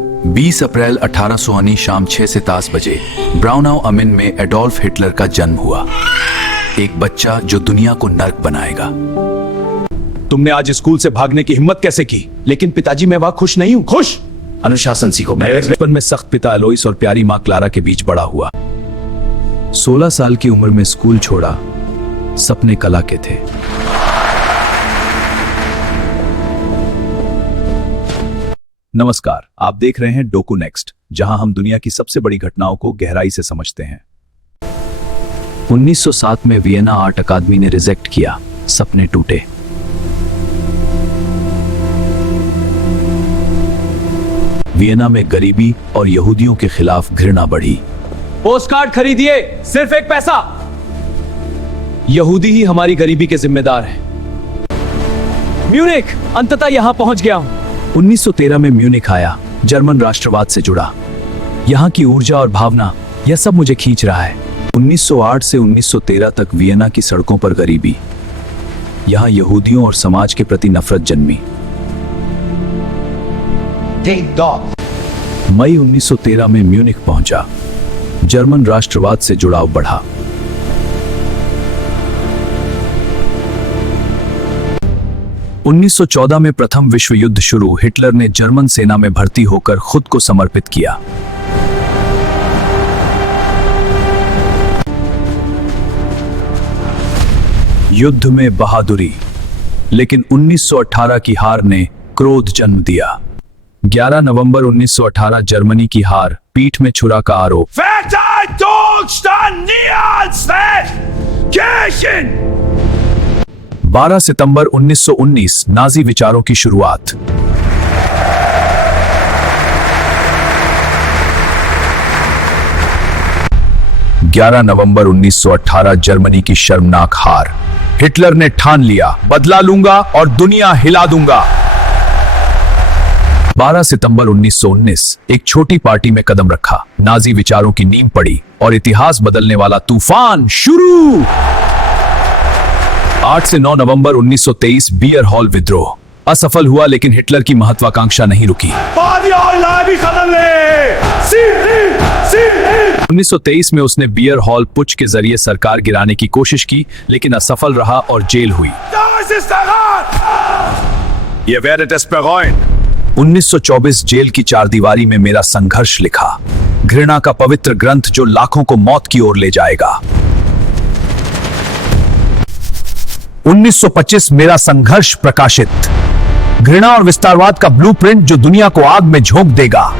20 अप्रैल 1819 शाम 6 से 10 बजे ब्राउनाउ अमिन में एडोल्फ हिटलर का जन्म हुआ। एक बच्चा जो दुनिया को नर्क बनाएगा। तुमने आज स्कूल से भागने की हिम्मत कैसे की? लेकिन पिताजी, मैं वहां खुश नहीं हूं। खुश? अनुशासन सीखो। मैं बचपन में सख्त पिता एलोइस और प्यारी मां क्लारा के बीच बड़ा हुआ। 16 साल की उम्र में स्कूल छोड़ा। सपने कला के थे। नमस्कार, आप देख रहे हैं डोकू नेक्स्ट, जहां हम दुनिया की सबसे बड़ी घटनाओं को गहराई से समझते हैं। 1907 में वियना आर्ट अकादमी ने रिजेक्ट किया। सपने टूटे। वियना में गरीबी और यहूदियों के खिलाफ घृणा बढ़ी। पोस्टकार्ड खरीदिए, सिर्फ एक पैसा। यहूदी ही हमारी गरीबी के जिम्मेदार हैं। म्यूनिख, अंततः यहां पहुंच गया हूं। 1913 में म्यूनिख आया। जर्मन राष्ट्रवाद से जुड़ा। यहां की ऊर्जा और भावना, यह सब मुझे खींच रहा है। 1908 से 1913 तक वियना की सड़कों पर गरीबी। यहां यहूदियों और समाज के प्रति नफरत जन्मी। मई 1913 में म्यूनिख पहुंचा। जर्मन राष्ट्रवाद से जुड़ाव बढ़ा। (1914) में प्रथम विश्व युद्ध शुरू। हिटलर ने जर्मन सेना में भर्ती होकर खुद को समर्पित किया। युद्ध में बहादुरी, लेकिन 1918 की हार ने क्रोध जन्म दिया। 11 नवंबर 1918 जर्मनी की हार, पीठ में छुरा का आरोप। 12 सितंबर 1919 नाजी विचारों की शुरुआत। नवंबर 1918 जर्मनी की शर्मनाक हार। हिटलर ने ठान लिया, बदला लूंगा और दुनिया हिला दूंगा। 12 सितंबर 1919 एक छोटी पार्टी में कदम रखा। नाजी विचारों की नींव पड़ी और इतिहास बदलने वाला तूफान शुरू। 8 से 9 नवंबर 1923 बियर हॉल विद्रोह असफल हुआ, लेकिन हिटलर की महत्वाकांक्षा नहीं रुकी। 1923 में उसने बियर हॉल पुच के जरिए सरकार गिराने की कोशिश की, लेकिन असफल रहा और जेल हुई। 1924 जेल की चारदीवारी में मेरा संघर्ष लिखा। घृणा का पवित्र ग्रंथ जो लाखों को मौत की ओर ले जाएगा। 1925 मेरा संघर्ष प्रकाशित। घृणा और विस्तारवाद का ब्लूप्रिंट जो दुनिया को आग में झोंक देगा।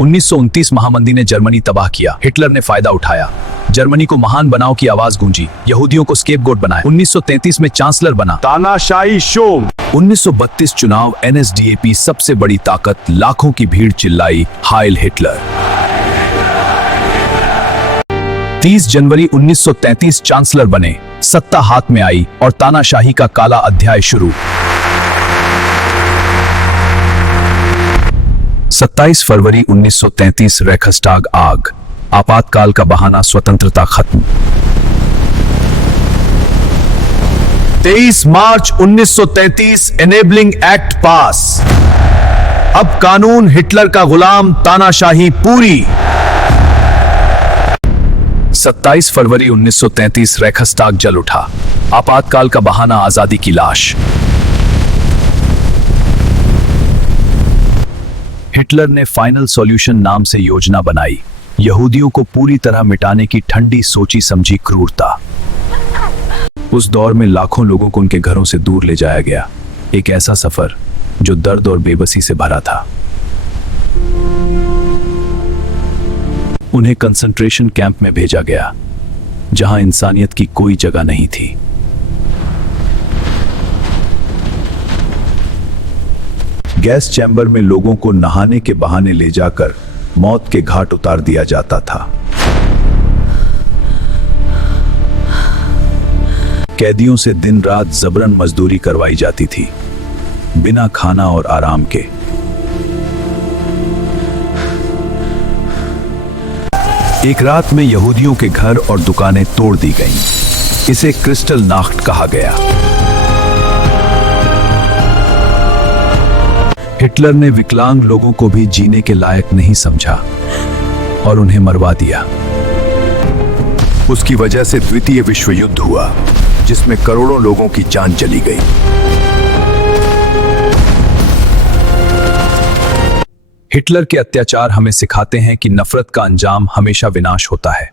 1929 महामंदी ने जर्मनी तबाह किया। हिटलर ने फायदा उठाया। जर्मनी को महान बनाओ की आवाज गूंजी। यहूदियों को स्केपगोट बनाया। 1933 में चांसलर बना तानाशाही शोम। 1932 चुनाव, एनएसडीएपी सबसे बड़ी ताकत, लाखों की भीड़ चिल्लाई हाइल हिटलर। 30 जनवरी 1933 चांसलर बने, सत्ता हाथ में आई और तानाशाही का काला अध्याय शुरू। 27 फरवरी 1933 रेखस्टाग आग, आपातकाल का बहाना, स्वतंत्रता खत्म। 23 मार्च 1933 एनेबलिंग एक्ट पास। अब कानून हिटलर का गुलाम, तानाशाही पूरी। 27 फरवरी 1933 रेखस्टाग जल उठा, आपातकाल का बहाना, आजादी की लाश। हिटलर ने फाइनल सॉल्यूशन नाम से योजना बनाई। यहूदियों को पूरी तरह मिटाने की ठंडी सोची समझी क्रूरता। उस दौर में लाखों लोगों को उनके घरों से दूर ले जाया गया। एक ऐसा सफर जो दर्द और बेबसी से भरा था। उन्हें कंसंट्रेशन कैंप में भेजा गया, जहां इंसानियत की कोई जगह नहीं थी। गैस चैम्बर में लोगों को नहाने के बहाने ले जाकर मौत के घाट उतार दिया जाता था। कैदियों से दिन रात जबरन मजदूरी करवाई जाती थी, बिना खाना और आराम के। एक रात में यहूदियों के घर और दुकानें तोड़ दी गईं। इसे क्रिस्टल नाख्ट कहा गया। हिटलर ने विकलांग लोगों को भी जीने के लायक नहीं समझा और उन्हें मरवा दिया। उसकी वजह से द्वितीय विश्व युद्ध हुआ, जिसमें करोड़ों लोगों की जान चली गई। हिटलर के अत्याचार हमें सिखाते हैं कि नफरत का अंजाम हमेशा विनाश होता है।